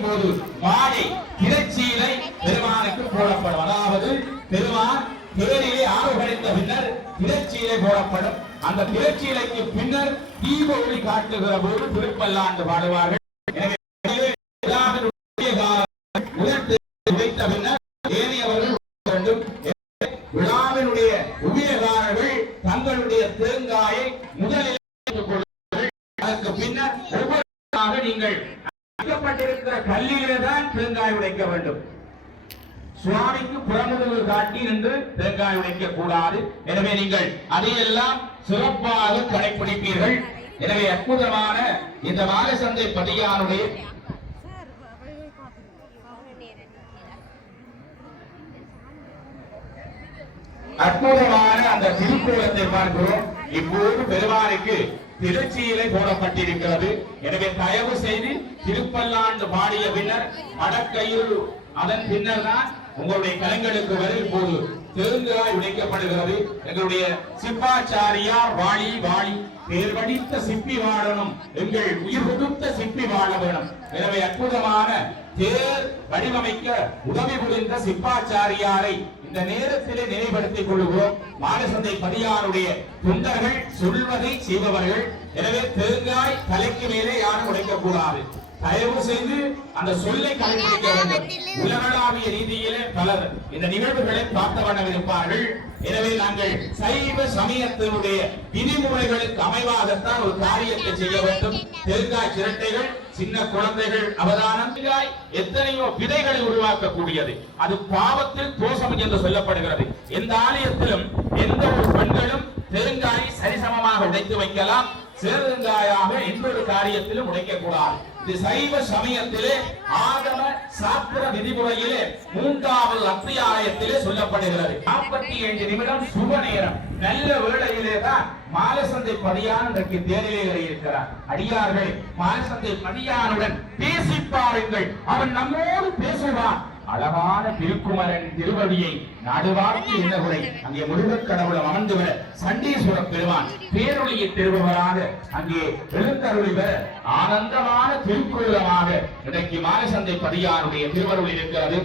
செய்யும் போது மாலை திரைச்சீலை பெருமானுக்கு போடப்படும். அதாவது பெருமான் தேரிலே ஆறுகழித்த பின்னர் திரைச்சீலை போடப்படும். அந்த திரைச்சீலைக்கு பின்னர் தீப ஒளி காட்டுகிற போது திருப்பல்லாண்டு பாடுவார்கள். எனவே பின்னர் ஏனையவர்கள் வேண்டும். விழாவினுடைய உபயகாரர்கள் தங்களுடைய தேங்காயை முதலில் இருக்கிற கல்லிலே தான் தேங்காய் உடைக்க வேண்டும். சுவாமிக்கு புறமுதுகு காட்டி நின்று தேங்காய் உடைக்க கூடாது. எனவே நீங்கள் அதையெல்லாம் சிறப்பாக கடைபிடிப்பீர்கள் எனவே அற்புதமான இந்த மாலசந்தை பதியானுடைய அற்புதமான அந்த திருக்கோலத்தை பார்க்கிறோம். இப்போது பெருமானுக்கு திருச்சியிலே போடப்பட்டிருக்கிறது. எனவே தயவு செய்து திருப்பல்லாண்டு பாடிய பின்னர் மடக்கையில் அதன் பின்னர் தான் உங்களுடைய கலைஞருக்கு வரும் போது தேங்காய் உடைக்கப்படுகிறது எங்களுடைய சிப்பாச்சாரியார் வாழி வாழி பேர் படித்த சிப்பி வாழணும். எங்கள் உயிர் கொடுத்த சிப்பி வாழ வேணும். எனவே அற்புதமான தேர் வடிவமைக்க உதவி புரிந்த சிப்பாச்சாரியாரை இந்த நேரத்திலே நினைவுபடுத்திக் கொள்கிறோம் மானசந்தை பதியாருடைய தொண்டர்கள் சொல்வதை செய்பவர்கள். எனவே தேங்காய் தலைக்கு மேலே யாரும் உடைக்கக்கூடாது தயவு செய்து அந்த சொல்லை கடைபிடிக்க வேண்டும். உலகளாவிய ரீதியிலே பலர் இந்த நிகழ்வுகளை பார்த்த வண்ணம் இருப்பார்கள். எனவே நாங்கள் சைவ சமயத்தினுடைய விதிமுறைகளுக்கு அமைவாகத்தான் ஒரு காரியத்தை செய்ய வேண்டும். தேங்காய் சிரட்டைகள் சின்ன குழந்தைகள் அவதானம் எத்தனையோ விதைகளை உருவாக்கக்கூடியது. அது பாவத்தில் தோஷம் என்று சொல்லப்படுகிறது. எந்த ஆலயத்திலும் எந்த ஒரு பெண்களும் தேங்காயை சரிசமமாக உடைத்து வைக்கலாம். சிறுங்காயாக இன்னொரு காரியத்திலும் உடைக்க கூடாது இது சைவ சமயத்திலே ஆகம சாஸ்திர விதிமுறையிலே மூன்றாவது அத்தியாயத்திலே சொல்லப்படுகிறது. நாற்பத்தி ஐந்து நிமிடம் சுப நேரம். நல்ல வேளையிலே தான் மாலசந்தை பதியான் இன்றைக்கு தேரிலே இருக்கிறார் அடியார்கள் மாலசந்தை பதியானுடன் பேசி பாருங்கள். அவன் நம்மோடு பேசுவான். அழகான திருக்குமரன் திருவடியை நடுவார்த்து என்னகுறை அங்கே முருகக் கடவுளம் அமர்ந்துவிட சண்டீஸ்வர பெருமான் பேரொழியை திருபவராக அங்கே எழுத்தருளி பெற ஆனந்தமான திருக்குள்ளமாக இன்றைக்கு மாலசந்தை பதியாருடைய திருவருள் இருக்கிறது.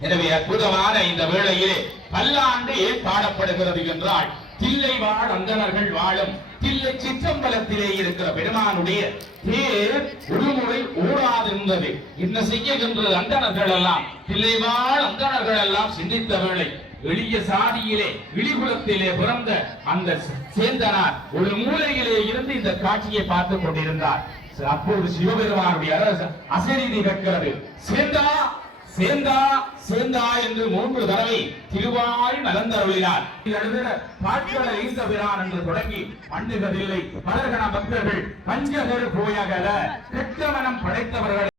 எனவே அற்புதமான இந்த வேளையிலே பல்லாண்டு ஏன் பாடப்படுகிறது என்றால் தில்லை வாழ் அந்தனர்கள் வாழும் தில்லை சிற்றம்பலத்திலே இருக்கிற பெருமானுடைய தேர் ஒருமுறை ஓடாதிருந்தது. என்ன செய்யகின்ற அந்தணர்கள் எல்லாம் தில்லை வாழ் அந்தணர்கள் எல்லாம் சிந்தித்த வேளை எளிய சாதியிலே இழிகுலத்திலே பிறந்த அந்த சேந்தனார் ஒரு மூலையிலே இருந்து இந்த காட்சியை பார்த்து கொண்டிருந்தார். அப்போது சிவபெருமானுடைய அரசு அசரீதி கேட்கிறது. சேந்தா சேந்தா சேந்தா என்று மூன்று தடவை திருவாய் நலந்தருளினார் பாட்களை ஈசபிரான் என்று தொடங்கி மண்ணுகதில்லை மலர்கண பக்தர்கள் பஞ்சகர் போயகல கெட்டவனம் படைத்தவர்கள்.